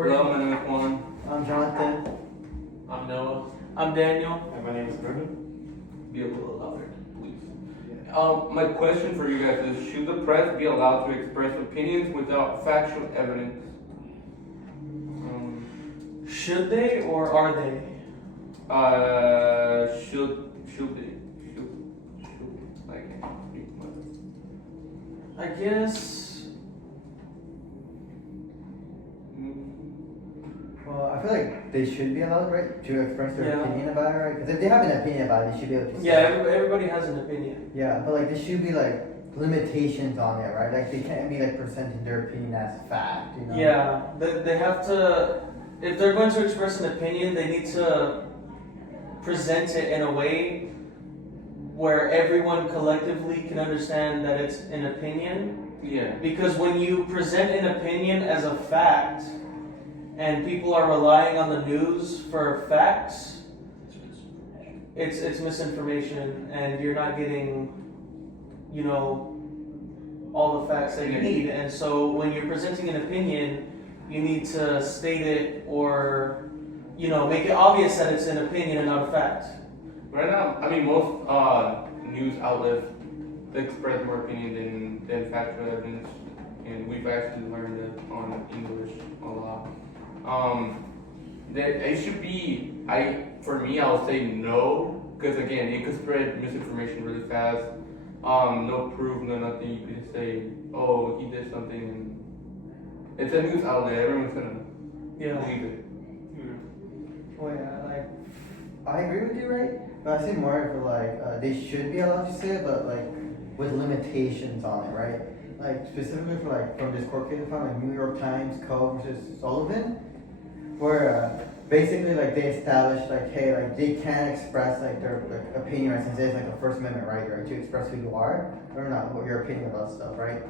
Hello, my name is Juan. I'm Jonathan. I'm Noah. I'm Daniel. And my name is Brendan. Be a little louder, please. My question for you guys is: should the press be allowed to express opinions without factual evidence? Should they or are they? Should they? I can't speak much. I guess. Well, I feel like they should be allowed, right, to express their Yeah. opinion about it, right? Because if they have an opinion about it, they should be able to say Yeah, it. everybody has an opinion. Yeah, but like there should be like limitations on it, right? Like they can't be like presenting their opinion as fact, you know? Yeah, they have to. If they're going to express an opinion, they need to present it in a way where everyone collectively can understand that it's an opinion. Yeah. Because when you present an opinion as a fact, and people are relying on the news for facts, it's misinformation, and you're not getting, you know, all the facts that you need. And so when you're presenting an opinion, you need to state it or, you know, make it obvious that it's an opinion and not a fact. Right now, I mean, most news outlets express more opinion than factual evidence, and we've actually learned that on English a lot. That it should be. For me, I would say no, because again, it could spread misinformation really fast. No proof, no nothing. You could just say, "Oh, he did something," and it's a news outlet. Everyone's gonna believe it. Well, yeah, like I agree with you, right? But I see more of like they should be allowed to say it, but like with limitations on it, right? Like specifically for like from this court case I found, like New York Times, Coe versus Sullivan, where basically like they established like, hey, like they can't express like their like opinion, right? Since it's like a First Amendment right, right, to express who you are or not, what your opinion about stuff, right?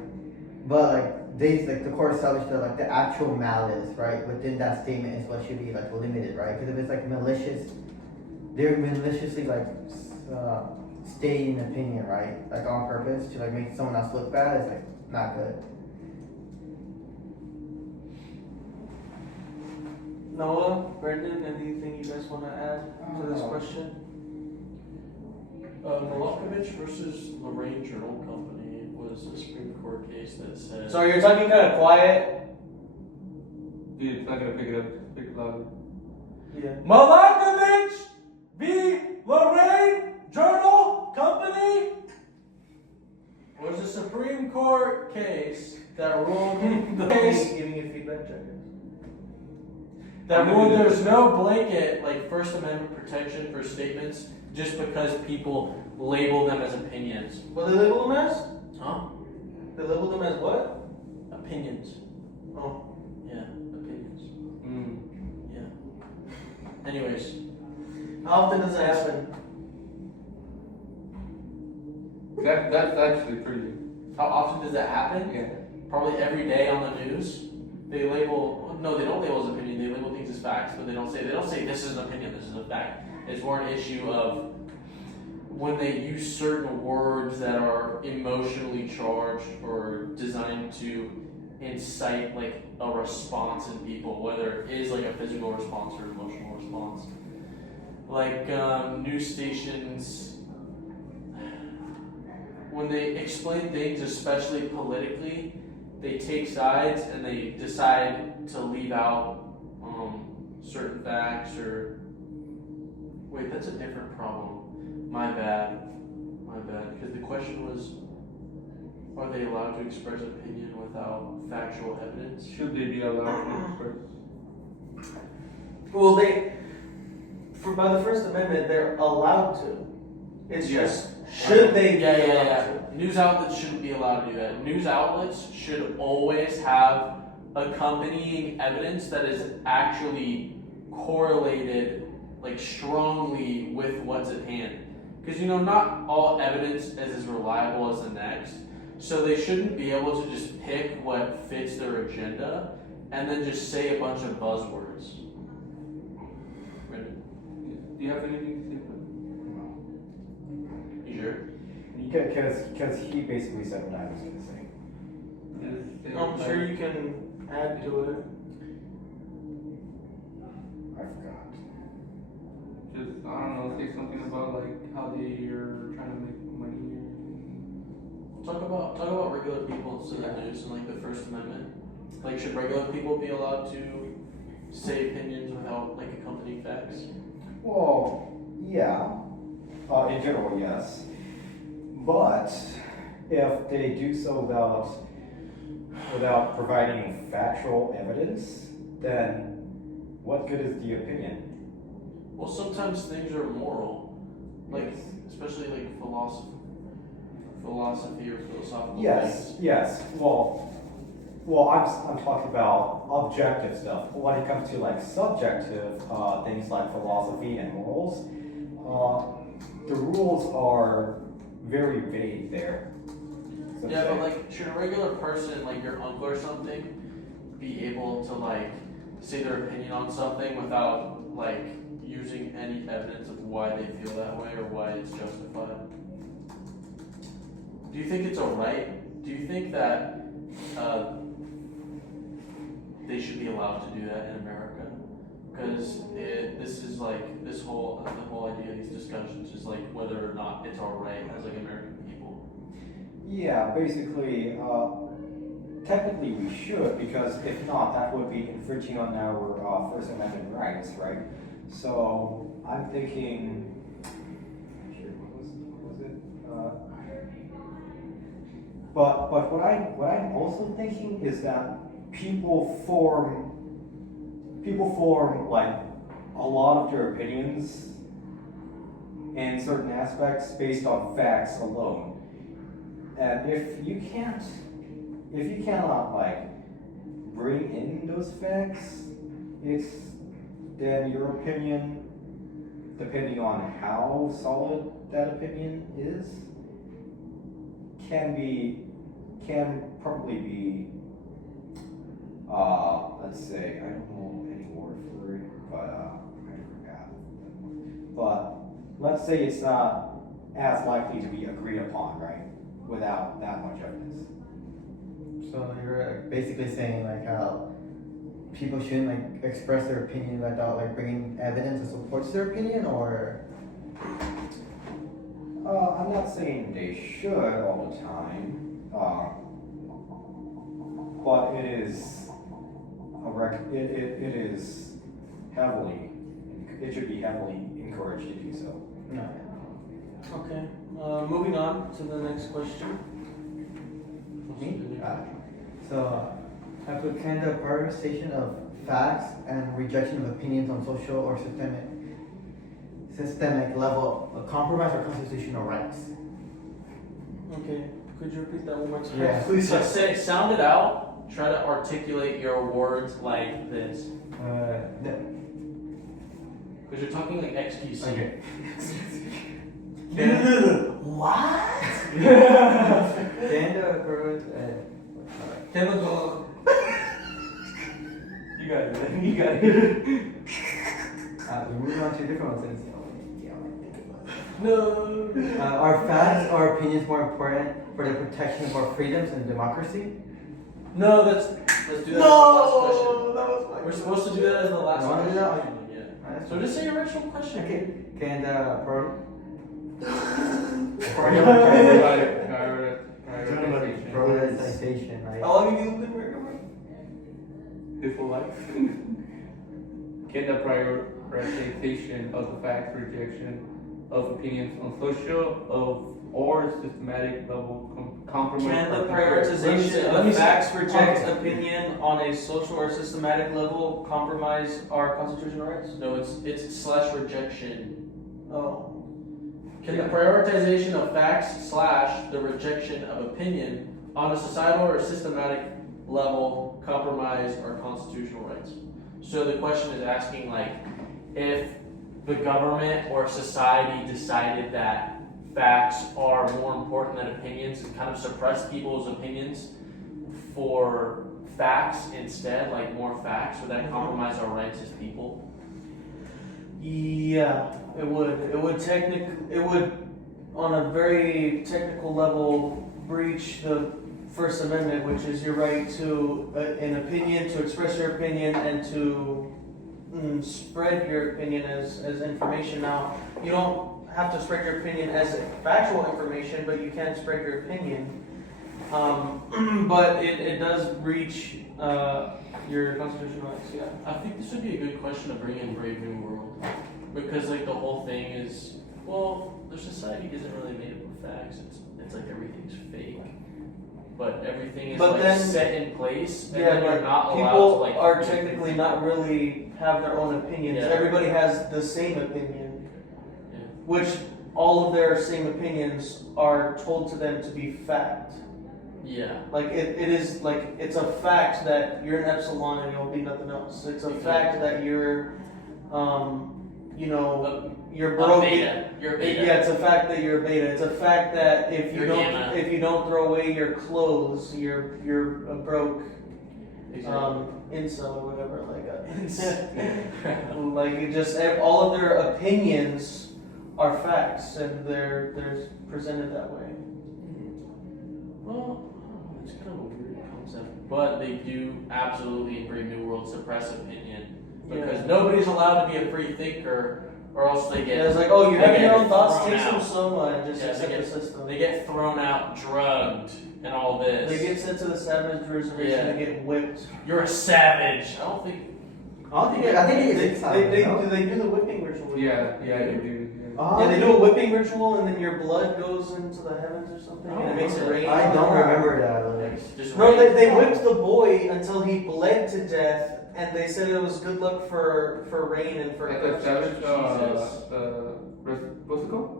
But like the court established that like the actual malice, right, within that statement is what should be like limited, right? Because if it's like malicious, they're maliciously like stating an opinion, right, like on purpose to like make someone else look bad, it's like not good. Noah, Brendan, anything you guys want to add to this question? Milokovich versus Lorraine Journal Company was a Supreme Court case that said. Sorry, you're talking kind of quiet. Dude, it's not gonna pick it up. Pick it louder. Yeah. Milokovich v. Lorraine Journal Company was a Supreme Court case that ruled Giving you feedback, check. that ruled there's no blanket like First Amendment protection for statements just because people label them as opinions. What do they label them as? Huh? They label them as what? Opinions. Oh. Yeah, opinions. Yeah. Anyways, How often does it happen? That's actually crazy. how often does that happen? Yeah. Probably every day on the news. They label no, they don't label as opinion. They label things as facts, but they don't say this is an opinion. This is a fact. It's more an issue of when they use certain words that are emotionally charged or designed to incite like a response in people, whether it is like a physical response or emotional response. Like news stations, when they explain things, especially politically, they take sides and they decide to leave out certain facts or wait, that's a different problem. My bad. Because the question was, are they allowed to express opinion without factual evidence? Should they be allowed to express? Well, by the First Amendment, they're allowed to. It's just, should they be allowed to? News outlets shouldn't be allowed to do that. News outlets should always have accompanying evidence that is actually correlated, like strongly with what's at hand. Because not all evidence is as reliable as the next. So they shouldn't be able to just pick what fits their agenda and then just say a bunch of buzzwords. Do you have anything to say? You sure? Because he basically said what I was going to say. I'm sure you can add to it. I forgot. Just, I don't know, say something about like how they are trying to make money. Talk about regular people in the news and like the First Amendment. Like, should regular people be allowed to say opinions without like accompanying facts? Well, yeah. In general, yes. But if they do so without providing factual evidence, then what good is the opinion? Well, sometimes things are moral, like especially like philosophy or philosophical Yes, things. yes. Well, I'm talking about objective stuff. When it comes to like subjective things like philosophy and morals, the rules are very vague there. So to Yeah, say. but like, should a regular person, like your uncle or something, be able to like say their opinion on something without like using any evidence of why they feel that way or why it's justified? Do you think it's alright? Do you think that they should be allowed to do that in America? Because this is like the whole idea of these discussions is like whether or not it's alright as like American people. Yeah, basically, technically we should, because if not, that would be infringing on our First Amendment rights, right? So I'm thinking, what was it? But what I'm also thinking is that people form like a lot of their opinions in certain aspects based on facts alone. And if you cannot like bring in those facts, then your opinion, depending on how solid that opinion is, can probably be, let's say, I don't know any word for it, but I forgot. But let's say it's not as likely to be agreed upon, right? Without that much evidence. So you're basically saying like how people shouldn't like express their opinion without like bringing evidence that supports their opinion, or? I'm not saying they should all the time, but it is it should be heavily encouraged to do so. No. Okay. Moving on to the next question. Me? So, I put can the prioritization of facts and rejection of opinions on social or systemic level compromise our constitutional rights? Okay. Could you repeat that one more time? Yeah. Please. So sound it out. Try to articulate your words like this. Because you're talking like XQC. Okay. What? Can the Chemical. You got it, man. You got it. we're moving on to a different one since yeah, I think about it. No. Are facts or opinions more important for the protection of our freedoms and democracy? No, let's do that as the last question. We're supposed to do that as the last You wanna do that? question. Yeah. So just say your original question. Okay. Can the prioritization, right? How long have you been working? His whole life. Can the prioritization of the facts, rejection of opinions on social or systematic level compromise? Can the Let me prioritization say- of facts reject opinion on a social or systematic level compromise our constitutional rights? No, it's slash rejection. Oh. Can the prioritization of facts slash the rejection of opinion on a societal or systematic level compromise our constitutional rights? So the question is asking like, if the government or society decided that facts are more important than opinions and kind of suppress people's opinions for facts instead, like more facts, would that compromise our rights as people? Yeah, it would. It would, on a very technical level, breach the First Amendment, which is your right to an opinion, to express your opinion, and to spread your opinion as information. Now, you don't have to spread your opinion as factual information, but you can spread your opinion. But it does breach your constitutional rights, yeah. I think this would be a good question to bring in Brave New World, because like the whole thing is, well, their society isn't really made up of facts. It's like everything's fake, but everything is But like then- set in place, and Yeah, then you're but not allowed to people like. are technically not really have their own opinions. Yeah. Everybody has the same opinion, Yeah. which all of their same opinions are told to them to be fact. Yeah. Like it is like it's a fact that you're an epsilon and you'll be nothing else. It's a fact that you're, you're A broke. beta. You're a beta. Yeah, it's a fact that you're a beta. It's a fact that You're gamma. if you don't throw away your clothes, you're a broke Exactly. incel or whatever. Like it just all of their opinions are facts and they're presented that way. Well, it's kind of a weird concept, but they do absolutely in Brave New World suppress opinion because Yeah. nobody's allowed to be a free thinker, or else they Yeah, get it's like, oh, you they have get your own thoughts, thrown take some out. soma and just Yeah, accept they the get- system. They get thrown out, drugged, and all this. They get sent to the savage reservation Yeah. and get whipped. You're a savage. I don't think. I think it's They no? do the whipping ritual. Yeah, they do. Oh, Yeah, they do a whipping ritual and then your blood goes into the heavens or something and it makes it rain. I don't remember that. Like, Just No, rain. they whipped the boy until he bled to death and they said it was good luck for rain and for Like the savage, Jesus. what's it called?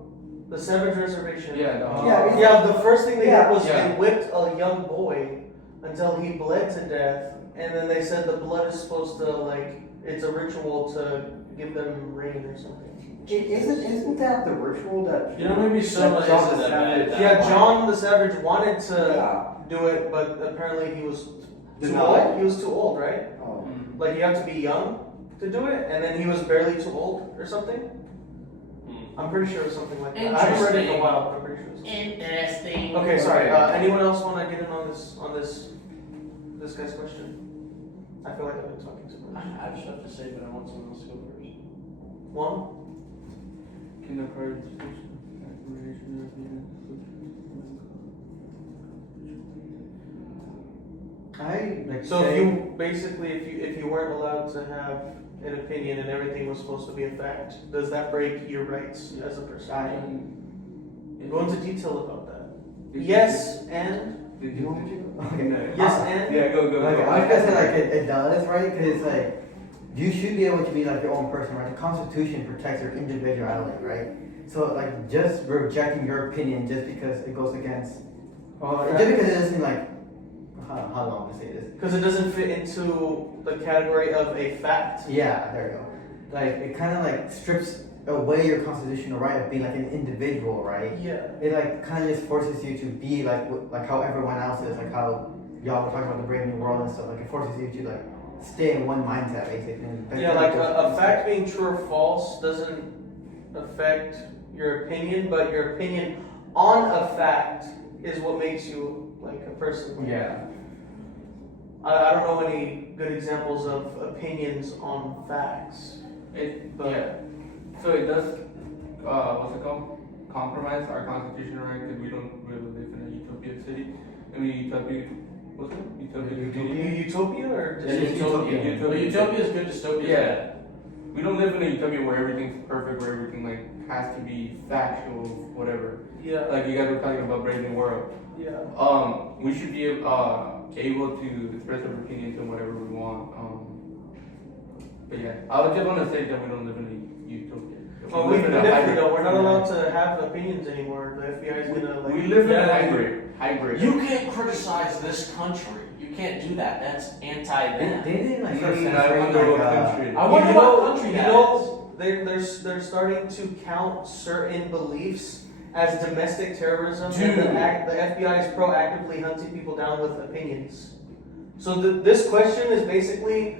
the savage reservation. Yeah, Yeah, The first thing they Yeah. did was Yeah. they whipped a young boy until he bled to death, and then they said the blood is supposed to it's a ritual to give them rain or something. isn't that the ritual that? You know, maybe Soma John isn't the that bad at that. Yeah, John the Savage wanted to Yeah. do it, but apparently he was too Denied? old. He was too old, right? Oh. Like you have to be young to do it, and then he was barely too old or something. Hmm. I'm pretty sure it was something like that. I haven't read it in a Interesting. while, but I'm pretty sure it was something. Interesting. Okay, sorry. Okay. Anyone else want to get in on this guy's question? I feel like I've been talking too much. I have stuff to say, but I want someone else to go first. One. Kindergarten. I like So say, if you basically, if you weren't allowed to have an opinion and everything was supposed to be a fact, does that break your rights as a person? Go into detail about that. Yes, and You want me to? Okay. yes, and Yeah, go. Like, I was gonna say like it does, right? Because it's like you should be able to be like your own person, right? The Constitution protects your individuality, right? So like just rejecting your opinion just because it goes against, just because it doesn't like how do I want to say this? because it doesn't fit into the category of a fact. Yeah, there you go. Like it kind of like strips away your constitutional right of being like an individual, right? Yeah. It like kind of just forces you to be like how everyone else is, like how y'all were talking about the Brave New World and stuff. Like it forces you to like stay in one mindset basically. And Yeah, like a fact being true or false doesn't affect your opinion, but your opinion on a fact is what makes you like a person. Yeah. I don't know any good examples of opinions on facts. Yeah. So it does, what's it called? Compromise our constitutional right because we don't really live in a utopia city. I mean, utopia, what's it? Utopia. Utopia or Yeah, just utopia. But utopia is good, dystopia is Yeah. bad. We don't live in a utopia where everything's perfect, where everything like has to be factual, whatever. Yeah, Like you guys were talking about Brave New World. yeah. We should be able to express our opinions and whatever we want. But yeah, I would just want to say that we don't live in a utopia. Oh, we live in a definitely hybrid- don't. We're not allowed to have opinions anymore. The FBI is gonna like. We live in Yeah, a hybrid. You can't criticize this country. You can't do that. That's anti They them. didn't like start I censoring wonder what like country. I wonder what country that is. They're starting to count certain beliefs as domestic terrorism, Dude. and the FBI is proactively hunting people down with opinions. So this question is basically,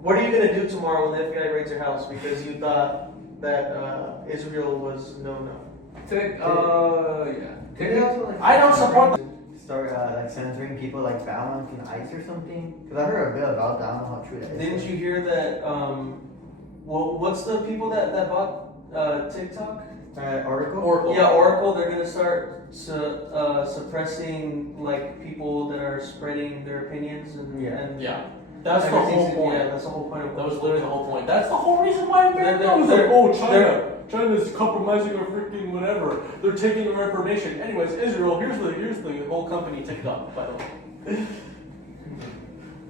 what are you gonna do tomorrow when the FBI raids your house because you thought that Israel was no? Yeah. Did they also like I don't support start like censoring people like Balance and ICE or something? Because I heard a bit about that. I don't know how true that is. Didn't you hear that Well, what's the people that bought TikTok? Oracle? Oracle. Yeah, Oracle. They're gonna start suppressing like people that are spreading their opinions and Yeah. and Yeah. That's the everything's- whole point. Yeah, that's the whole point of That was literally the whole point. That's the whole reason why America They're- was like, they're- oh, they're- China's compromising our freaking whatever. They're taking our information. Anyways, Israel, here's the whole company TikTok, by the way.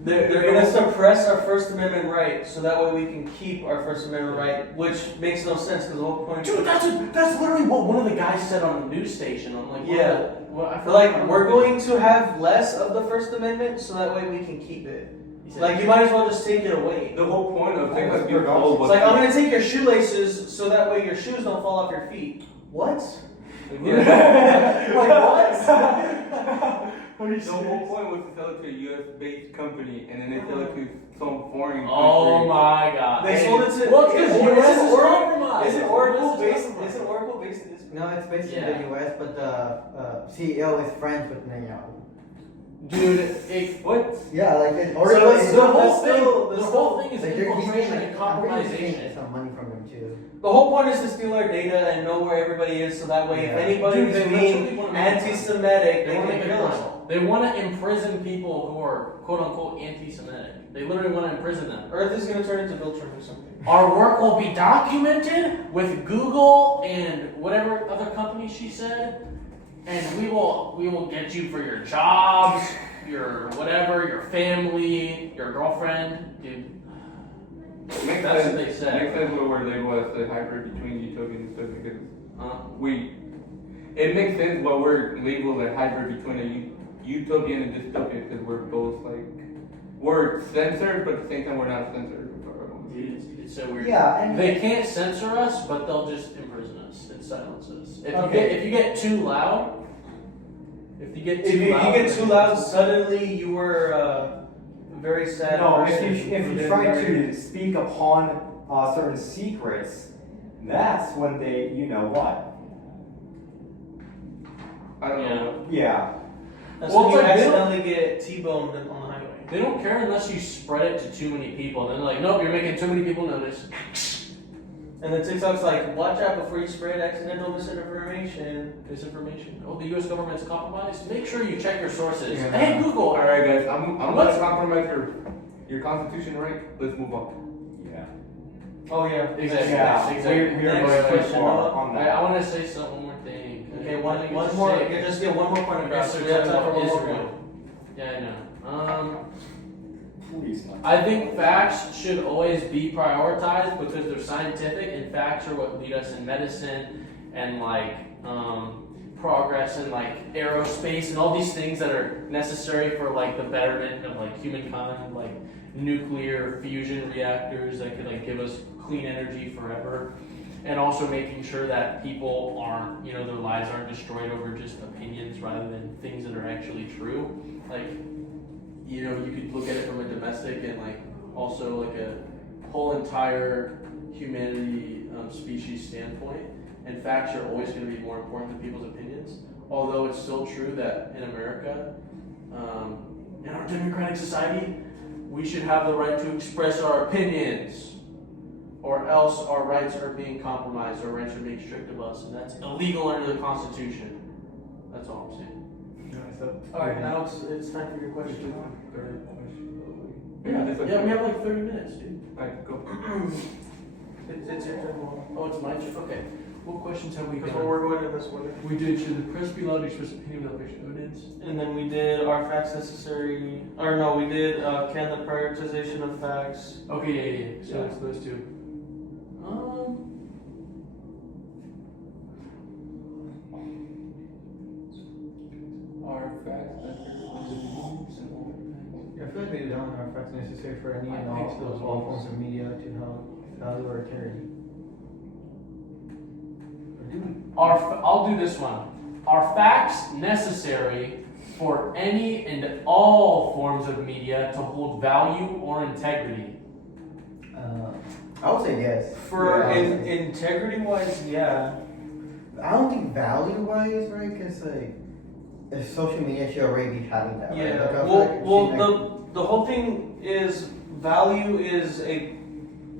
They're gonna suppress our First Amendment right, so that way we can keep our First Amendment right, which makes no sense because the whole point. Dude, that's literally what one of the guys said on the news station. I'm like, Yeah. what, Like we're going to have less of the First Amendment, so that way we can keep it. Like you might as well just take it away. The whole point of things like You're you not- told It's was like I'm gonna take your shoelaces, so that way your shoes don't fall off your feet. What? yeah. Like what? Are you The whole serious? point was to sell it to a US based company and then they sell it to some foreign country. Oh my god. They sold it to. Well, it's 'cause Isn't US is Oracle- compromised. Isn't Oracle US is based? compromised. Isn't Oracle based in Israel? No, it's based in Yeah. the US, but the CEO is friends with Netanyahu. Dude, it, What? Yeah, like So Oracle it's is the whole that's thing, still- the that's whole thing is like they're infiltration getting and like compromisation. some money from them too. The whole point is to steal our data and know where everybody is, so that way, if Yeah. anybody Dude, is they being literally wanna make it anti-Semitic, They they want to can make it kill us. criminal. They want to imprison people who are quote unquote anti-Semitic. They literally want to imprison them. Earth is gonna turn into Viltrum or something. Our work will be documented with Google and whatever other company she said, and we will get you for your jobs, your whatever, your family, your girlfriend, dude. Makes That's sense. what they said. Makes sense what we're labeled as the hybrid between utopian and dystopian because Huh? it makes sense what we're labeled a hybrid between a utopian and dystopian because we're both like, we're censored, but at the same time we're not censored. Dude, it's so weird. Yeah, and They can't censor us, but they'll just imprison us and silence us. Okay. If you get too loud, if you get If too you loud, get too loud, suddenly you were a very sad no, person. if you try to speak upon certain secrets, that's when they, you know what? I don't know. Yeah. That's Well, when you it's like they don't- accidentally get T-boned on the highway. They don't care unless you spread it to too many people. Then they're like, nope, you're making too many people notice. And then TikTok's like, watch out before you spread accidental misinformation. Disinformation. Oh, the U.S. government's compromised. Make sure you check your sources. Yeah. Hey, Google. All right, guys, I'm What's- gonna compromise your constitution, right? Let's move on. Yeah. Oh yeah. Exactly. Yeah. Exactly. We're Next going too question, far Noah. on I that. want to say one more thing. Okay, What one did you more. say? You just get one more point Okay, across. so We you're have talking time for about one more Israel. point. Yeah, I know. Please, not. I think facts should always be prioritized because they're scientific, and facts are what lead us in medicine and like progress in like aerospace and all these things that are necessary for like the betterment of like humankind, like nuclear fusion reactors that could like give us clean energy forever, and also making sure that people aren't, their lives aren't destroyed over just opinions rather than things that are actually true. Like, you could look at it from a domestic and like also like a whole entire humanity species standpoint. And facts are always going to be more important than people's opinions. Although it's still true that in America, in our democratic society, we should have the right to express our opinions, or else our rights are being compromised, our rights are being stripped of us, and that's illegal under the Constitution. That's all I'm saying. Alright, now it's time for your question. Third question. Yeah, we have like 30 minutes, dude. Alright, go. It's your turn, Noah. Oh, it's my turn. Okay. What questions have we Because got? we're going in this order. We did. Should the press be allowed to express opinion without fiction evidence? And then we did our facts necessary, or no, we did can the prioritization of facts. Okay, yeah. So Yeah. it's those two. Are facts necessary for the beliefs and all that? I feel like they don't are facts necessary for any and all forms of media to value or integrity. Or do we? I'll do this one. Are facts necessary for any and all forms of media to hold value or integrity? I would say yes. For Yeah, I would say- integrity wise, yeah. I don't think value wise, right? Because like, if social media should already be having that. Right? Yeah. Like, I feel like it should, like- The whole thing is value is a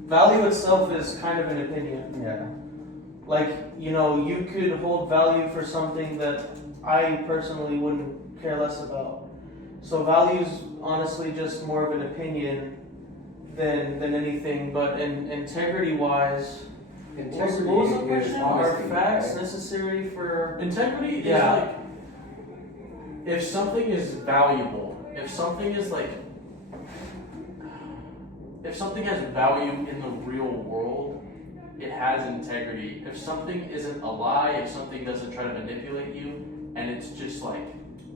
value itself is kind of an opinion. Yeah. Like, you know, you could hold value for something that I personally wouldn't care less about. So value's honestly just more of an opinion than anything. But integrity wise, Integrity what was the is question? Are honesty, facts right? necessary for? Integrity is Yeah. like if something is valuable, if something is like if something has value in the real world, it has integrity. If something isn't a lie, if something doesn't try to manipulate you, and it's just like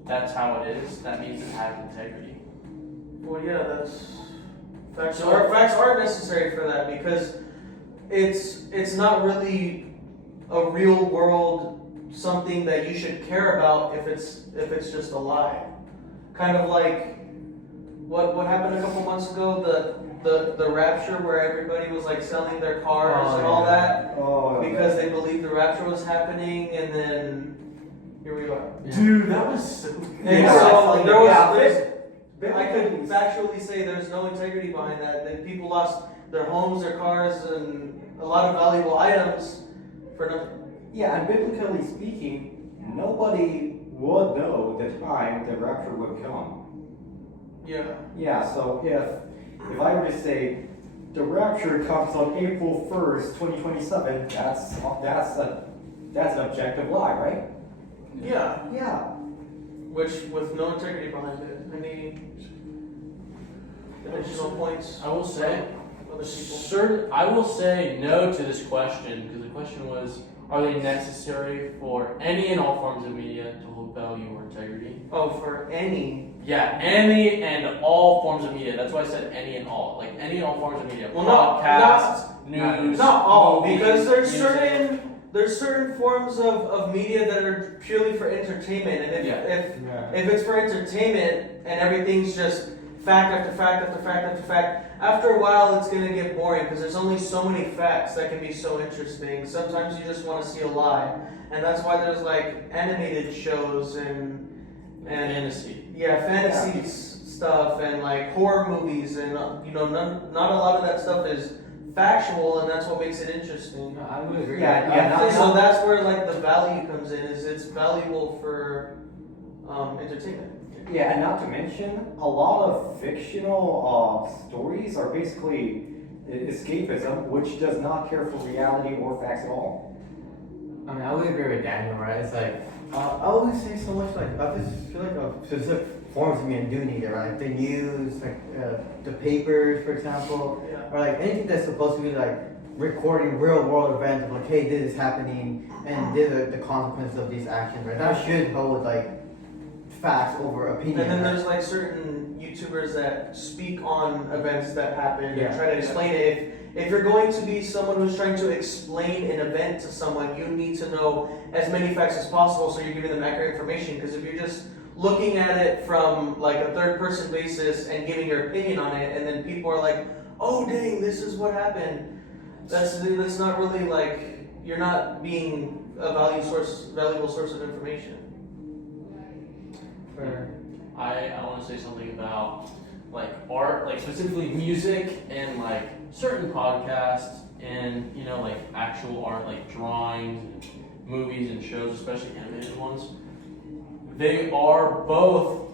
that's how it is, that means it has integrity. Well, yeah, that's facts. So- Facts are necessary for that because it's not really a real world something that you should care about if it's just a lie. Kind of like what happened a couple months ago, the rapture where everybody was like selling their cars and all that Oh, because they believed the rapture was happening, and then here we are. Dude, that was so And Yeah. so there Yeah. was I could factually say there's no integrity behind that. That people lost their homes, their cars, and a lot of valuable items for nothing. Yeah, and biblically speaking, nobody would know the time the rapture would come. Yeah. Yeah, so if I were to say the rapture comes on April 1st, 2027, that's an objective lie, right? Yeah. Yeah. Which with no integrity behind it. Any additional points? I will say Other people. I will say no to this question because the question was, are they necessary for any and all forms of media to hold value or integrity? Oh, for any. Yeah, any and all forms of media. That's why I said any and all. Like any and all forms of media. Well, not- Podcasts, news. Not all, movies, because music. there's certain forms of media that are purely for entertainment, and if it's for entertainment and everything's just fact after fact after fact after fact, after a while it's gonna get boring because there's only so many facts that can be so interesting. Sometimes you just want to see a lie, and that's why there's like animated shows and Fantasy. yeah, fantasy stuff and like horror movies, and you know, not a lot of that stuff is factual, and that's what makes it interesting. I would agree. So that's where like the value comes in. Is it's valuable for entertainment. Yeah, and not to mention, a lot of fictional stories are basically escapism, which does not care for reality or facts at all. I mean, I would agree with Daniel, right? It's like, I always say so much, like, I just feel like specific forms of media do need it, right? The news, like, the papers, for example, Yeah. or like anything that's supposed to be like recording real world events of like, hey, this is happening, and these are the consequences of these actions, right? That should hold like facts over opinion. And then right? there's like certain YouTubers that speak on events that happen Yeah. and try to explain it. If you're going to be someone who's trying to explain an event to someone, you need to know as many facts as possible so you're giving them accurate information. Because if you're just looking at it from like a third person basis and giving your opinion on it, and then people are like, oh dang, this is what happened. That's not really like, you're not being a valuable source of information. I want to say something about like art, like specifically music and like certain podcasts and you know like actual art, like drawings and movies and shows, especially animated ones. They are both,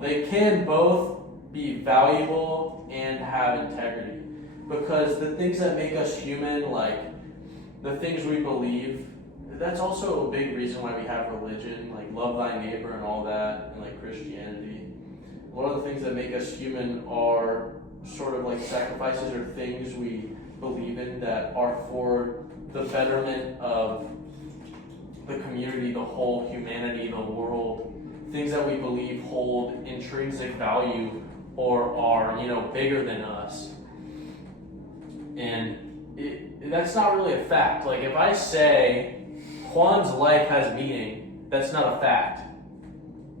they can both be valuable and have integrity because the things that make us human, like the things we believe, that's also a big reason why we have religion, like love thy neighbor and all that, and like Christianity. A lot of the things that make us human are sort of like sacrifices or things we believe in that are for the betterment of the community, the whole humanity, the world. Things that we believe hold intrinsic value or are, you know, bigger than us. And that's not really a fact. Like if I say Juan's life has meaning, that's not a fact.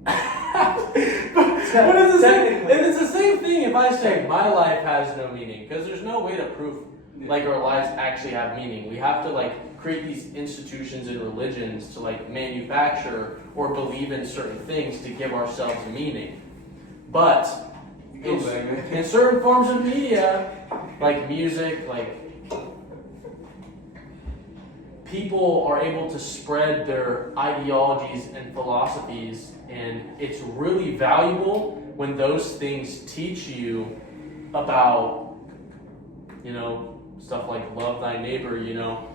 but it's the same thing if I say my life has no meaning, because there's no way to prove like our lives actually have meaning. We have to like create these institutions and religions to like manufacture or believe in certain things to give ourselves meaning. But in certain forms of media, like music, like people are able to spread their ideologies and philosophies, and it's really valuable when those things teach you about, you know, stuff like love thy neighbor, you know,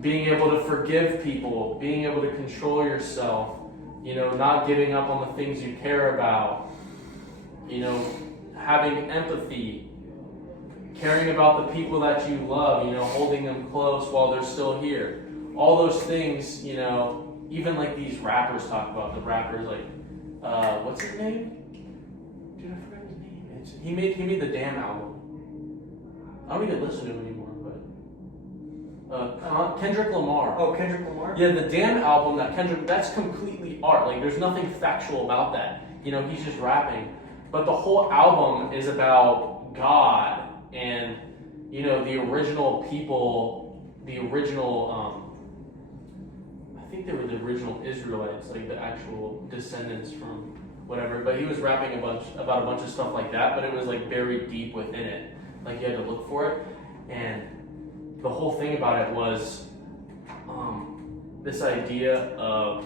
being able to forgive people, being able to control yourself, you know, not giving up on the things you care about, you know, having empathy, caring about the people that you love, you know, holding them close while they're still here. All those things, you know, even like these rappers talk about, the rappers like, what's his name? Dude, I forgot his name. He made the Damn album. I don't even listen to him anymore, but Kendrick Lamar. Oh, Kendrick Lamar? Yeah, the Damn album that Kendrick, that's completely art. Like, there's nothing factual about that. You know, he's just rapping. But the whole album is about God and, you know, the original people, the original, I think they were the original Israelites, like the actual descendants from whatever. But he was rapping about a bunch of stuff like that, but it was like buried deep within it. Like, you had to look for it. And the whole thing about it was this idea of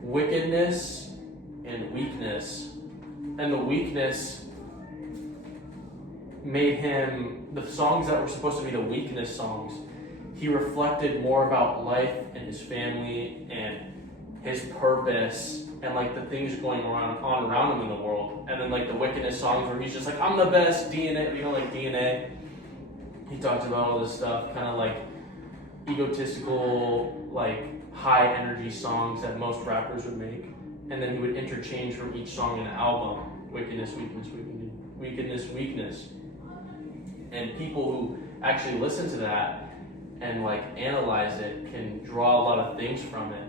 wickedness and weakness. And the weakness made him, the songs that were supposed to be the weakness songs, he reflected more about life and his family and his purpose and like the things going on around him in the world. And then like the wickedness songs where he's just like, I'm the best, DNA, you know, like DNA. He talks about all this stuff, kind of like egotistical, like high energy songs that most rappers would make. And then he would interchange from each song in an album, wickedness, weakness, wickedness, wickedness, weakness. And people who actually listen to that and like analyze it can draw a lot of things from it,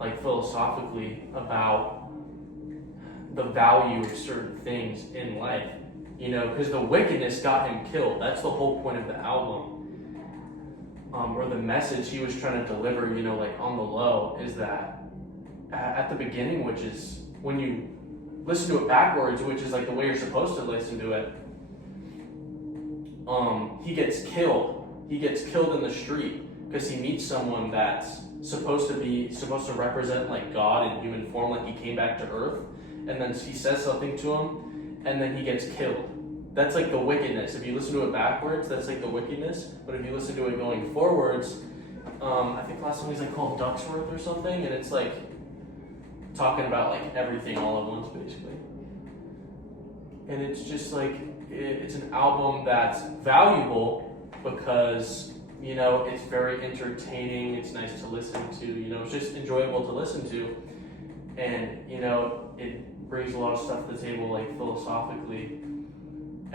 like philosophically about the value of certain things in life. You know, because the wickedness got him killed. That's the whole point of the album. Or the message he was trying to deliver, you know, like on the low, is that at the beginning, which is when you listen to it backwards, which is like the way you're supposed to listen to it, he gets killed. He gets killed in the street because he meets someone that's supposed to represent like God in human form, like he came back to earth, and then he says something to him, and then he gets killed. That's like the wickedness. If you listen to it backwards, that's like the wickedness. But if you listen to it going forwards, I think last song he's like called Ducksworth or something, and it's like talking about like everything all at once basically. And it's just like it's an album that's valuable because, you know, it's very entertaining, it's nice to listen to, you know, it's just enjoyable to listen to. And, you know, it brings a lot of stuff to the table like philosophically.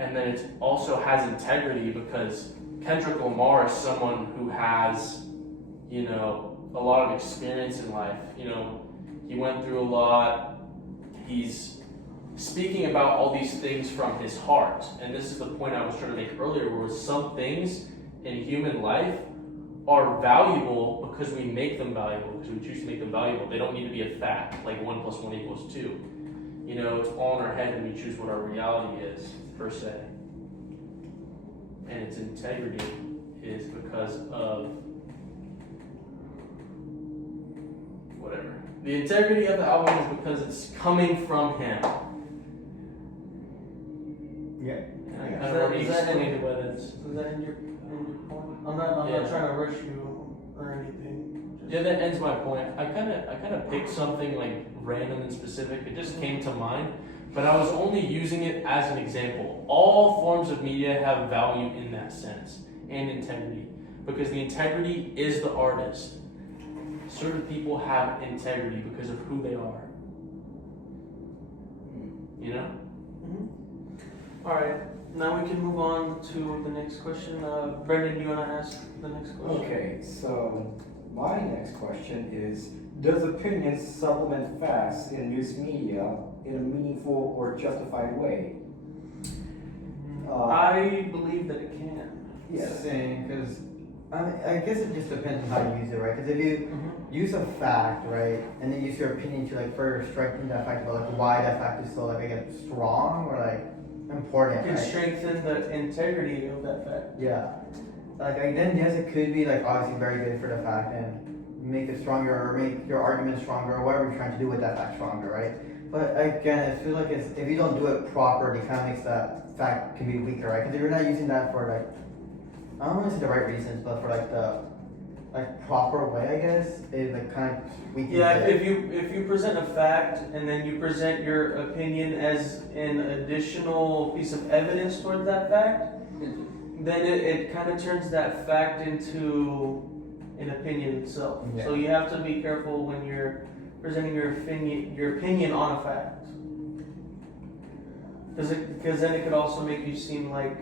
And then it also has integrity because Kendrick Lamar is someone who has, you know, a lot of experience in life. You know, he went through a lot. He's speaking about all these things from his heart. And this is the point I was trying to make earlier, where some things in human life are valuable because we make them valuable, because we choose to make them valuable. They don't need to be a fact, like 1 + 1 = 2. You know, it's all in our head and we choose what our reality is, per se. And its integrity is because of whatever. The integrity of the album is because it's coming from him. Yeah. And I already explained what it is. Is that in your point? I'm not Yeah. trying to rush you or anything. Yeah, that ends my point. I kind of picked something like random and specific. It just came to mind, but I was only using it as an example. All forms of media have value in that sense, and integrity, because the integrity is the artist. Certain people have integrity because of who they are. You know? All right. Now we can move on to the next question. Brendan, do you want to ask the next question? Okay, so my next question is, does opinions supplement facts in news media in a meaningful or justified way? I believe that it can. Yes, same, because I guess it just depends on how you use it, right? Because if you use a fact, right, and then use your opinion to like further strengthen that fact about like why that fact is so like I guess strong or like important, Can right? strengthen the integrity of that fact. Yeah. Like, then yes, it could be like obviously very good for the fact and make it stronger or make your argument stronger or whatever you're trying to do with that fact stronger, right? But again, I feel like it's, if you don't do it properly, it kind of makes that fact can be weaker, right? Because if you're not using that for like, I don't want to say the right reasons, but for like the proper way, I guess, it like kind of weakens Yeah, it. if you present a fact and then you present your opinion as an additional piece of evidence towards that fact, then it kind of turns that fact into an opinion itself. Yeah. So you have to be careful when you're presenting your opinion on a fact. Because then it could also make you seem like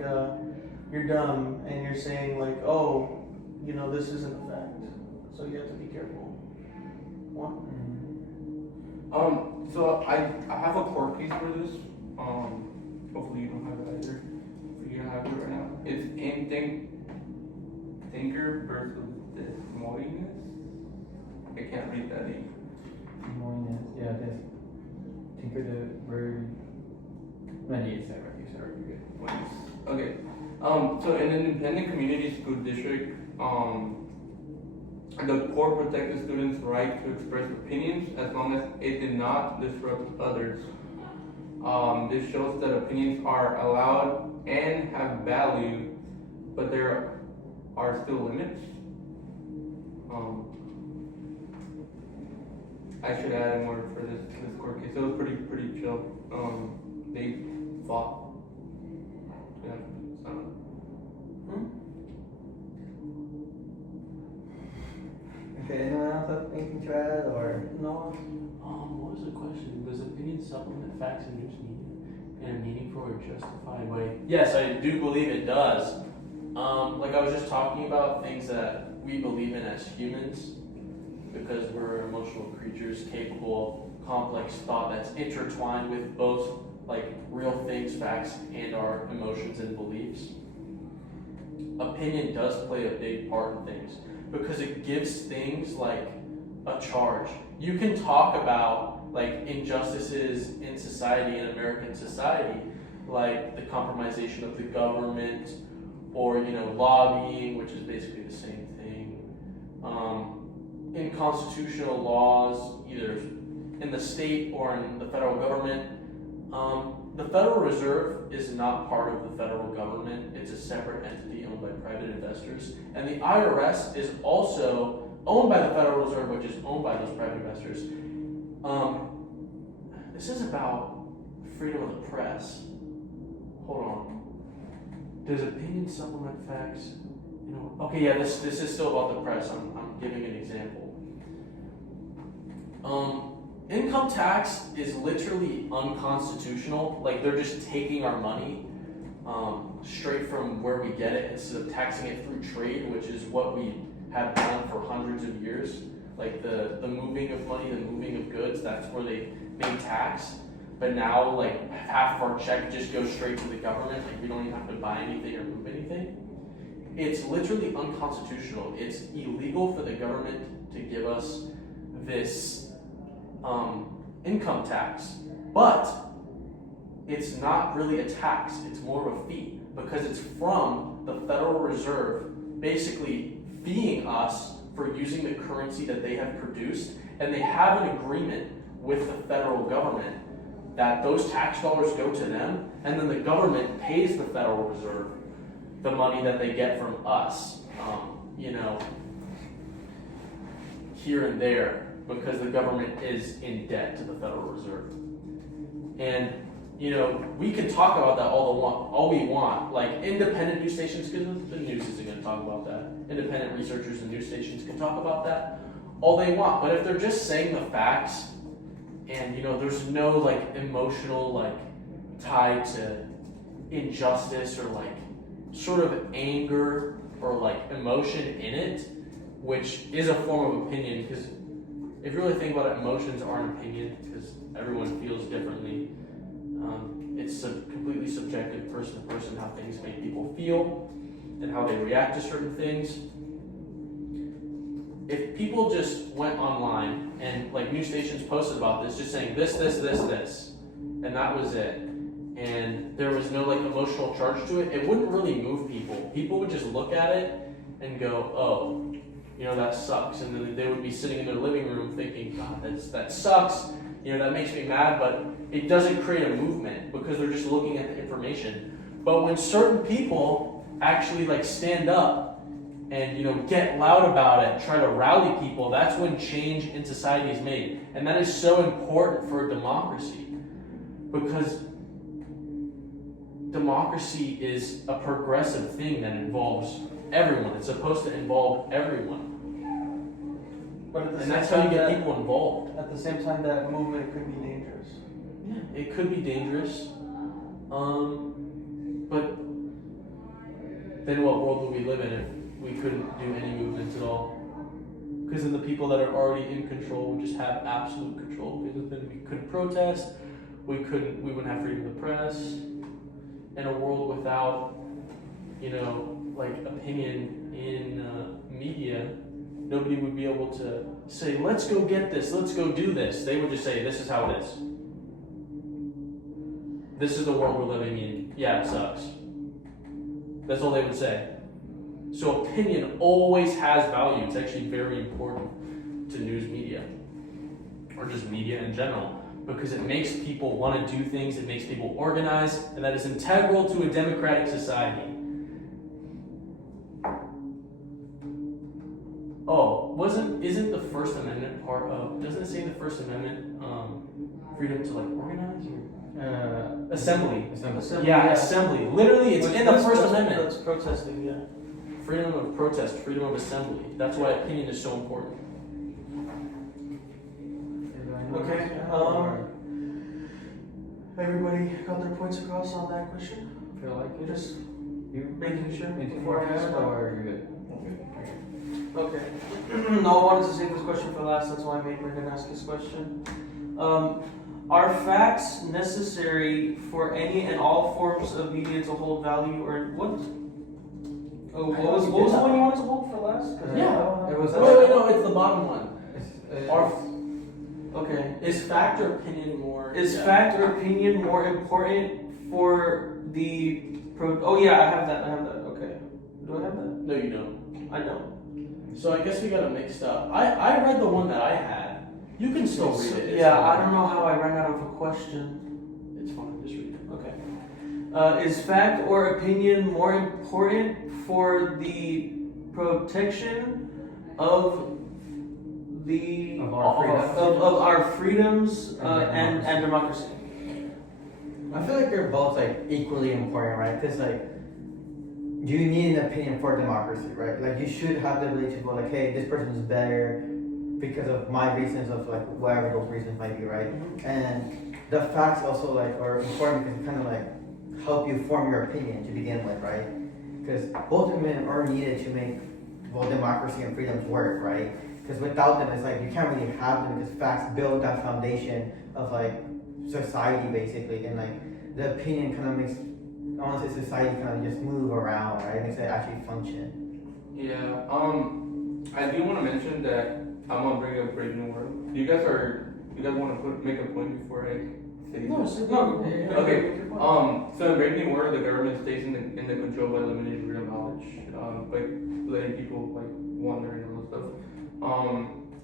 you're dumb and you're saying like, oh, you know, this isn't a fact. So you have to be careful. What? So I have a court case for this. Hopefully you don't have it either. You don't have it right now. It's in Thinker versus Des Moines. I can't read that name. Yeah, this Tinker the Bird. No, you said right, you're good. Okay. So in an independent community school district, the court protects the students' right to express opinions as long as it did not disrupt others. This shows that opinions are allowed and have value, but there are still limits. I should add more for this court case. It was pretty chill. They fought. Yeah, so. Okay, anyone else have anything to add or? No. What was the question? Does opinion supplement facts and news media in a meaningful or justified way? Yes, I do believe it does. Like I was just talking about things that we believe in as humans, because we're emotional creatures capable of complex thought that's intertwined with both like real things, facts, and our emotions and beliefs. Opinion does play a big part in things because it gives things like a charge. You can talk about like injustices in society, in American society, like the compromisation of the government, or lobbying, which is basically the same thing. In constitutional laws, either in the state or in the federal government, the Federal Reserve is not part of the federal government. It's a separate entity owned by private investors. And the IRS is also owned by the Federal Reserve, which is owned by those private investors. This is about freedom of the press. Hold on. Does opinion supplement facts? Okay, yeah, this is still about the press. I'm giving an example. Income tax is literally unconstitutional. Like, they're just taking our money straight from where we get it instead of taxing it through trade, which is what we have done for hundreds of years. Like the moving of money, the moving of goods, that's where they tax. But now, like, half of our check just goes straight to the government. Like, we don't even have to buy anything or move anything. It's literally unconstitutional. It's illegal for the government to give us this income tax, but it's not really a tax. It's more of a fee because it's from the Federal Reserve basically feeing us for using the currency that they have produced, and they have an agreement with the federal government that those tax dollars go to them, and then the government pays the Federal Reserve the money that they get from us, here and there, because the government is in debt to the Federal Reserve. And, we can talk about that all we want. Like, independent news stations, because the news isn't going to talk about that. Independent researchers and news stations can talk about that all they want. But if they're just saying the facts, and, there's no, like, emotional, like, tie to injustice or, like, sort of anger or, like, emotion in it, which is a form of opinion, because if you really think about it, emotions are an opinion, because everyone feels differently. It's completely subjective, person to person, how things make people feel and how they react to certain things. If people just went online and like news stations posted about this, just saying this, and that was it, and there was no like emotional charge to it, it wouldn't really move people. People would just look at it and go, oh, you know, that sucks. And then they would be sitting in their living room thinking, God, that sucks. You know, that makes me mad, but it doesn't create a movement because they're just looking at the information. But when certain people actually like stand up and, you know, get loud about it, try to rally people, that's when change in society is made. And that is so important for a democracy, because democracy is a progressive thing that involves everyone. It's supposed to involve everyone. But at the And same that's how you time, get that, people involved. at the same time, that movement could be dangerous. Yeah, it could be dangerous. But then what world would we live in if we couldn't do any movements at all? Because then the people that are already in control would just have absolute control. Because then we couldn't protest, we wouldn't have freedom of the press. In a world without, you know, like opinion in media, nobody would be able to say, let's go get this, let's go do this. They would just say, this is how it is. This is the world we're living in. Yeah, it sucks. That's all they would say. So opinion always has value. It's actually very important to news media, or just media in general, because it makes people want to do things, it makes people organize, and that is integral to a democratic society. Oh, isn't the First Amendment part of, doesn't it say in the First Amendment, freedom to like organize or? Assembly. Yeah, assembly. Literally, it's in the First Amendment. That's protesting, yeah. Freedom of protest, freedom of assembly. That's why opinion is so important. Okay, everybody got their points across on that question? Feel like it? Just You making sure anything before more I to ask add, one. or you're good? Okay. No, I wanted to save this question for last, that's why I made Megan ask this question. Are facts necessary for any and all forms of media to hold value, or what? Oh, what was the one you wanted to hold for last? 'Cause Yeah. It was. Wait, no, it's the bottom one. Are, Okay. is fact or opinion more? Is fact or opinion more important for the oh yeah, I have that, okay. Do I have that? No, you don't. I don't. So I guess we got it mixed up. I read the one that I had. You can still read it. It's Yeah, I fine. don't know how I ran out of a question. It's fine, just read it. Okay. Is fact or opinion more important for the protection of the Of our freedoms. of our freedoms and democracy? I feel like they're both like equally important, right? Because like you need an opinion for democracy, right? Like you should have the ability to go like, hey, this person is better because of my reasons of like whatever those reasons might be, right? And the facts also like are important because it kind of like help you form your opinion to begin with, right? Because both of them are needed to make democracy and freedoms work, right? Because without them, it's like you can't really have them because facts build that foundation of like society basically, and like the opinion kind of makes, I want to say, society kind of just move around, right? It makes it actually function. Yeah. I do want to mention that I'm gonna bring up Brave New World. You guys want to make a point before I say this? Okay. So in Brave New World, the government stays in the control by limiting real knowledge, by letting people like wander and all that stuff.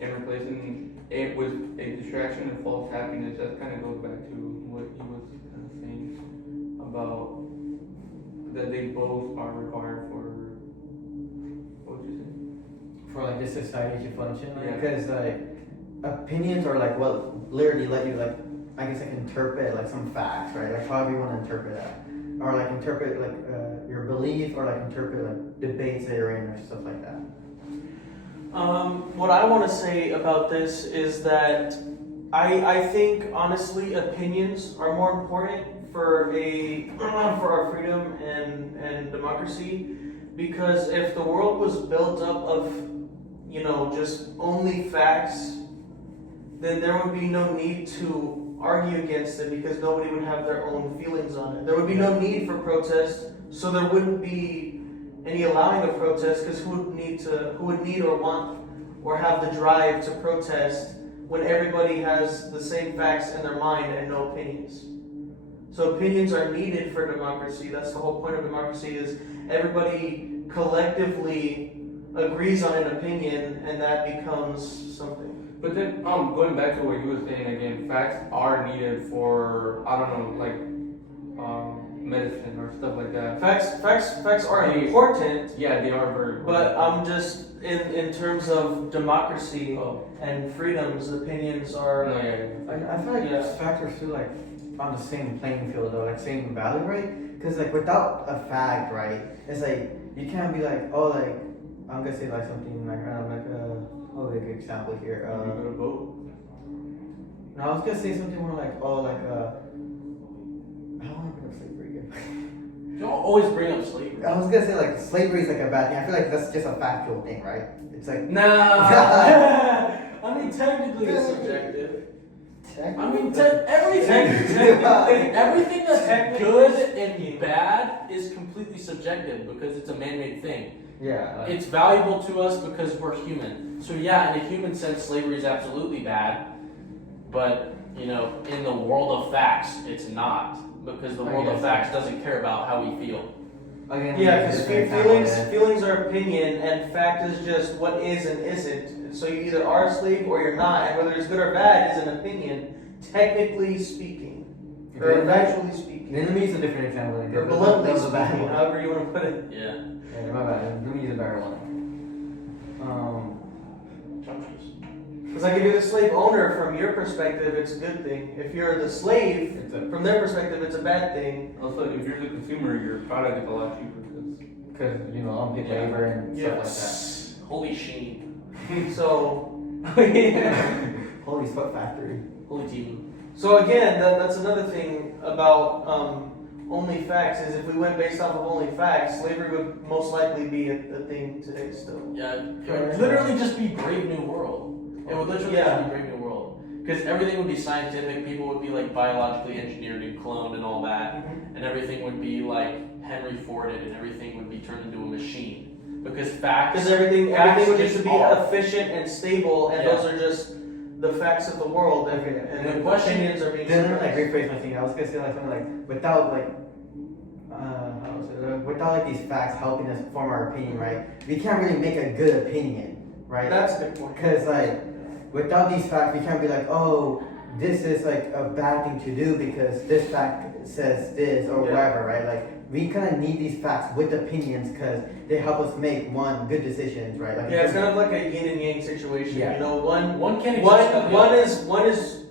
And replacing it with a distraction and false happiness. That kind of goes back to what he was kind of saying about that they both are required for. What would you say? For like this society to function, like, Yeah. because like opinions are like what literally let you like, I guess like interpret like some facts, right? Like however you want to interpret that, or like interpret like your belief, or like interpret like debates that you're in or stuff like that. What I want to say about this is that I think honestly opinions are more important for our freedom and democracy, because if the world was built up of, you know, just only facts, then there would be no need to argue against it because nobody would have their own feelings on it. There would be no need for protest, so there wouldn't be any allowing of protest, because who would need or want or have the drive to protest when everybody has the same facts in their mind and no opinions? So opinions are needed for democracy. That's the whole point of democracy is everybody collectively agrees on an opinion and that becomes something. But then, going back to what you were saying again, facts are needed for, I don't know, like, medicine or stuff like that. Facts are important, Yeah, they are very. but I'm just in terms of democracy Oh, and freedoms, opinions are. no, yeah. I feel like Yeah. facts are still like on the same playing field though, like same value, right? Because like without a fact, right, it's like you can't be like, oh, like I'm gonna say like something like oh, like an example here. You gonna vote? No, I was gonna say something more like, oh, like I don't want to bring up slavery again. Don't always bring up slavery. I was gonna say like slavery is like a bad thing. I feel like that's just a factual thing, right? It's like Nah. I mean, technically it's subjective. I mean, everything that's good and bad is completely subjective because it's a man-made thing. yeah, It's valuable to us because we're human. So yeah, in a human sense, slavery is absolutely bad. But, you know, in the world of facts, it's not. Because the world of facts doesn't care about how we feel. again, Yeah, because it's a different example, feelings are opinion, and fact is just what is and isn't. So you either are a slave or you're not, and whether it's good or bad is an opinion, technically speaking, or Okay. factually speaking, Then let me use a different example. Like, or that bluntly was a bad speaking, one. however you want to put it. Yeah. Yeah, my bad. Let me use a better one. Because like if you're the slave owner, from your perspective, it's a good thing. If you're the slave, It's a, from their perspective, it's a bad thing. Also, if you're the consumer, your product is a lot cheaper because. because you know unpaid labor and stuff Holy sheen. So, like that. Holy fuck factory. Holy TV. so again, that's another thing about only facts is if we went based off of only facts, slavery would most likely be a thing today still. Yeah, it would literally just be Brave New World. It would literally just be Brave New World. Because everything would be scientific, people would be like biologically engineered and cloned and all that. And everything would be like Henry Forded and everything would be turned into a machine. Because facts. Because everything facts would just be are. efficient and stable, and Yeah. those are just the facts of the world, and, Okay. and The the question- opinions are being Then like suppressed. rephrase my thing. I was gonna say like something like without like how was it? Without like these facts helping us form our opinion, right? We can't really make a good opinion, right? That's a good point. Because like without these facts, we can't be like, oh, this is like a bad thing to do because this fact says this or Yeah. whatever, right? Like we kind of need these facts with opinions because they help us make one good decisions, right? Like Yeah, it's kind of like a yin and yang situation. Yeah. You know, one can't exist without the other. one is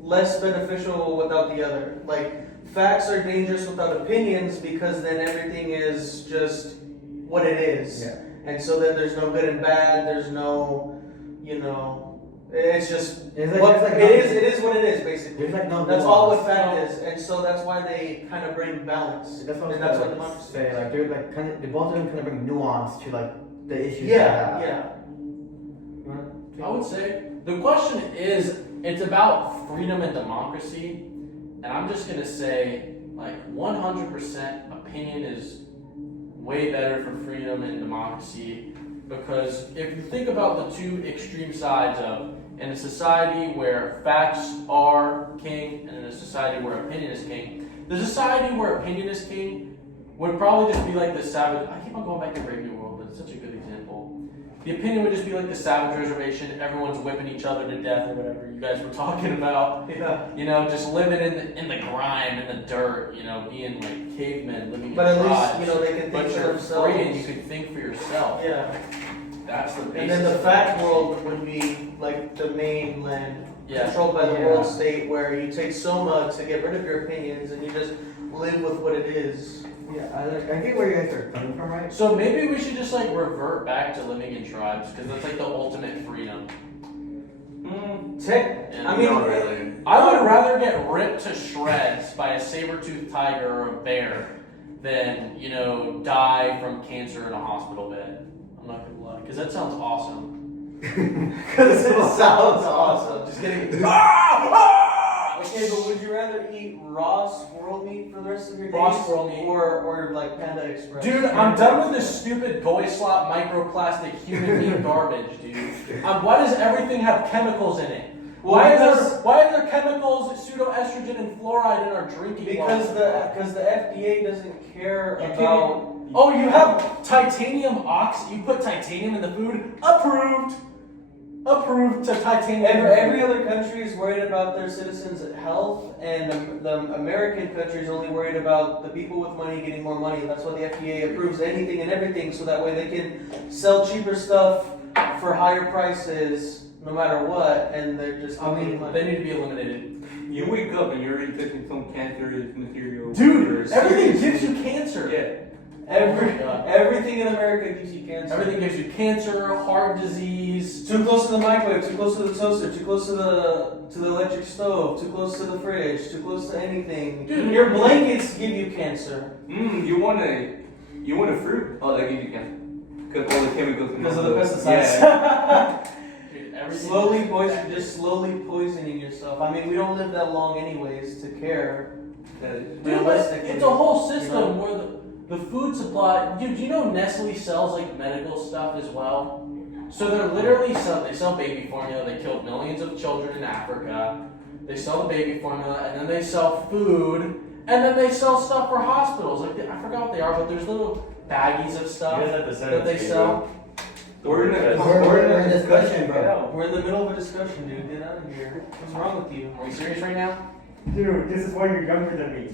less beneficial without the other. Like facts are dangerous without opinions because then everything is just what it is. Yeah. And so then there's no good and bad. There's no, you know, it's just It's like, what there's like it is what it is basically. There's like no. That's all what nuance. fact is, and so that's why they kind of bring balance. That's what I was and that's what gonna democracy say. is. Like they're like kind of, the both of them kind of bring nuance to like the issues. Yeah, they have. yeah. You wanna- I would say the question is it's about freedom and democracy, and I'm just gonna say like 100% opinion is way better for freedom and democracy because if you think about the two extreme sides of in a society where facts are king and in a society where opinion is king, the society where opinion is king would probably just be like the savage. I keep on going back to Brave New World, but it's such a good example. The opinion would just be like the savage reservation. Everyone's whipping each other to death or whatever you guys were talking about. Yeah. You know, just living in the grime, in the dirt. You know, being like cavemen, living But in at tribes. least, you know, they can think But for you're themselves. free and you can think for yourself. Yeah. That's the basis. And then the of fact democracy. world would be like the mainland, Yeah. controlled by the Yeah. world state, where you take soma to get rid of your opinions and you just live with what it is. Yeah, I get where you guys are coming from, right? So maybe we should just like revert back to living in tribes because that's like the ultimate freedom. Tech, I mean, Not really. I would rather get ripped to shreds by a saber-toothed tiger or a bear than, you know, die from cancer in a hospital bed. I'm not gonna lie, because that sounds awesome. because it sounds awesome. Just kidding. Okay, but would you rather eat raw squirrel meat for the rest of your days? Raw squirrel meat. Or like Panda Express? Dude, I'm done with this stupid goy slop microplastic human meat garbage, dude. Why does everything have chemicals in it? Why because- are there chemicals, pseudoestrogen, and fluoride in our drinking Because water? the FDA doesn't care You can't- about. Oh, you have titanium you put titanium in the food? Approved! Approved to titanium. in the Every food. other country is worried about their citizens' health, and the American country is only worried about the people with money getting more money. That's why the FDA approves anything and everything, so that way they can sell cheaper stuff for higher prices, no matter what, and they're just. I mean, making money. They need to be eliminated. You wake up and you're already touching some cancerous material. Dude, everything Seriously. gives you cancer. Yeah. Oh my God. Everything in America gives you cancer. Everything gives you cancer, heart disease. Too close to the microwave, too close to the toaster, too close to the electric stove, too close to the fridge, too close to anything. Dude. Your blankets give you cancer You want a fruit? Oh, that gives you cancer. Because all the chemicals. in because of the food. pesticides. Yeah. Dude, everything Just slowly poisoning yourself. I mean, we don't live that long anyways to care. That is- Dude, but Realistically, it's a whole system you know? where the food supply. Dude, do you know Nestle sells like medical stuff as well? So they're literally they sell baby formula. They killed millions of children in Africa. They sell the baby formula, and then they sell food, and then they sell stuff for hospitals. Like I forgot what they are, but there's little baggies of stuff You guys have to send that it they to me, sell. We're in a We're in discussion, bro. We're in the middle of a discussion, dude. Get out of here. What's wrong with you? Are we serious right now? Dude, this is why you're younger than me.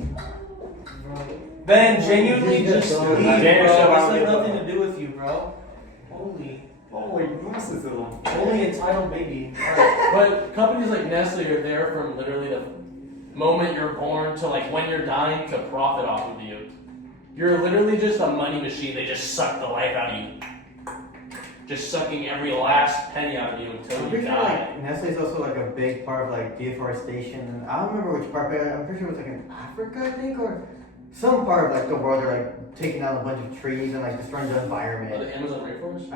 Ben, genuinely You just just don't- leave, bro. Daniel, This shut has up. nothing to do with you, bro. Holy entitled baby. But companies like Nestle are there from literally the moment you're born to like when you're dying to profit off of you. You're literally just a money machine. They just suck the life out of you. Just sucking every last penny out of you until I'm you pretty sure die. like Nestle is also like a big part of like deforestation. And I don't remember which part, but I'm pretty sure it was like in Africa, I think, or some part of like the world. They're like taking down a bunch of trees and like destroying the Or environment. the Amazon rainforest?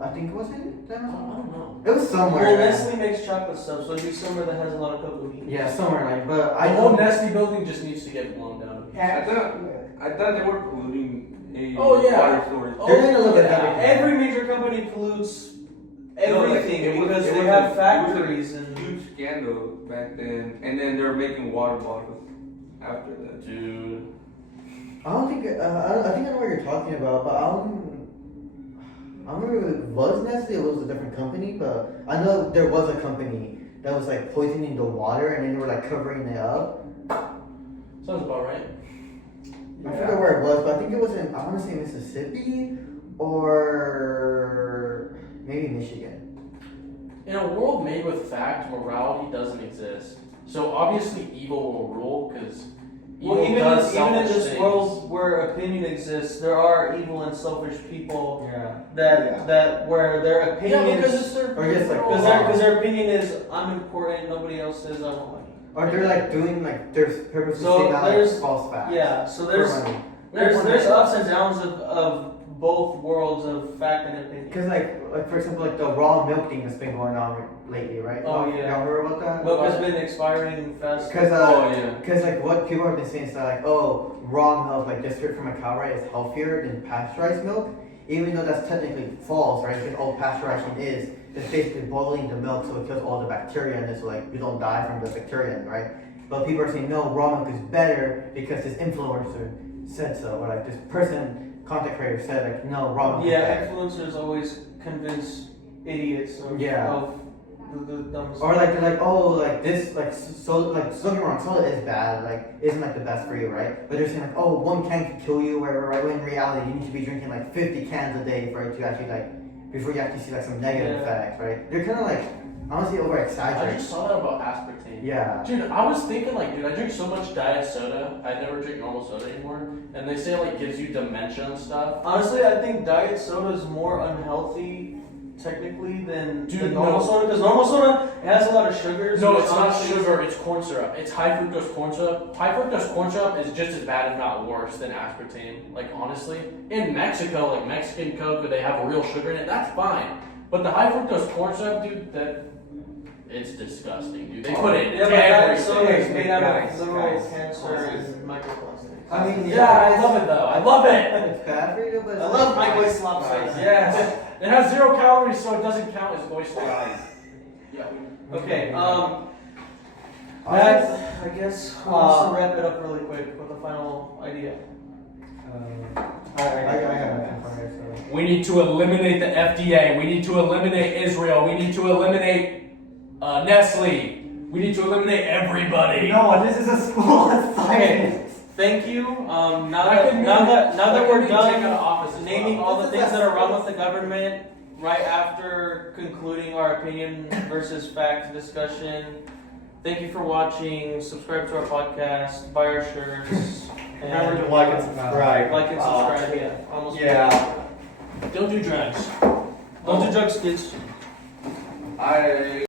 I think it was in I don't know. It was somewhere. Well, Nestle makes chocolate stuff, so it'd be somewhere that has a lot of cocoa beans. Yeah, somewhere like. But The I whole know. Nestle building just needs to get blown down. I thought they were polluting a Oh, yeah. water source. They're doing a little bit of Yeah, everything. every major company pollutes No, like, everything it was- because it they was have a- factories it was a and. huge scandal back then, and then they're making water bottles after that. Dude. I don't think. I think I know what you're talking about, but I don't remember if it was Nestle or it was a different company. But I know there was a company that was like poisoning the water, and then they were like covering it up. Sounds about right. I forget where it was, but I think it was in. I want to say Mississippi or maybe Michigan. In a world made with fact, morality doesn't exist. So obviously evil will rule because evil Well, even does in selfish this things. world where opinion exists, there are evil and selfish people Yeah. that where their Yeah, opinions. because it's their Or just like- Because their opinion is I'm important, nobody else says I want money. Or they're like doing like they're purposely So saying out like there's- false facts. Yeah, so For there's money. there's ups and downs of both worlds of fact and opinion. Because like for example like the raw milk thing that's been going on lately, right? Oh, yeah. Y'all heard about that? Milk has been expiring fast. Because Oh yeah. Because like what people have been saying is that like, oh, raw milk, like just straight from a cow, right, is healthier than pasteurized milk, even though that's technically false, right? Because all pasteurizing is just basically boiling the milk so it kills all the bacteria and it's like you don't die from the bacteria, right? But people are saying no, raw milk is better because this influencer said so, or like this person, content creator said like no, raw milk is Yeah, better. influencers always convince idiots of, Yeah. of the dumbest. Or like they're like, oh, like this, like so, like don't get me wrong, soda is bad, like isn't like the best for you, right? But they're saying like, oh, one can could kill you, whatever, right? When in reality, you need to be drinking like 50 cans a day for it to actually like before you actually see like some negative Yeah. effects, right? They're kind of like honestly over I exaggerating. just saw that about aspartame. Yeah. Dude, I was thinking like, dude, I drink so much diet soda. I never drink normal soda anymore. And they say it like gives you dementia and stuff. Honestly, I think diet soda is more unhealthy technically than Dude, normal no. soda because normal soda it has a lot of sugars. No, which it's not honestly- sugar, it's corn syrup. It's high fructose corn syrup. High fructose corn syrup is just as bad, if not worse, than aspartame. Like, honestly. In Mexico, like Mexican Coke, where they have real sugar in it, that's fine. But the high fructose corn syrup, dude, it's disgusting, dude. They put it in Yeah, but diet everything. soda is made out Guys, of literal guys, cancer guys. and microplastics. I mean, Yeah, I love it though. I love it. It's bad for you, but it's I love like- microwave lobsters. Yeah, it has 0 calories, so it doesn't count as moisturized. Yeah. Okay, I that, I guess, who wants to wrap it up really quick with a final idea? I have nothing for it, so. We need to eliminate the FDA. We need to eliminate Israel. We need to eliminate Nestle. We need to eliminate everybody. No, this is a school of science. Thank you. Now That that could now mean- that now that that we're could mean take done out of office as naming well. all the This is things a- that are wrong with the government, right after concluding our opinion versus fact discussion. Thank you for watching. Subscribe to our podcast. Buy our shirts. Remember to like and subscribe. Like and subscribe. Yeah. Almost. Yeah. Don't do drugs. Don't do drugs, kids. I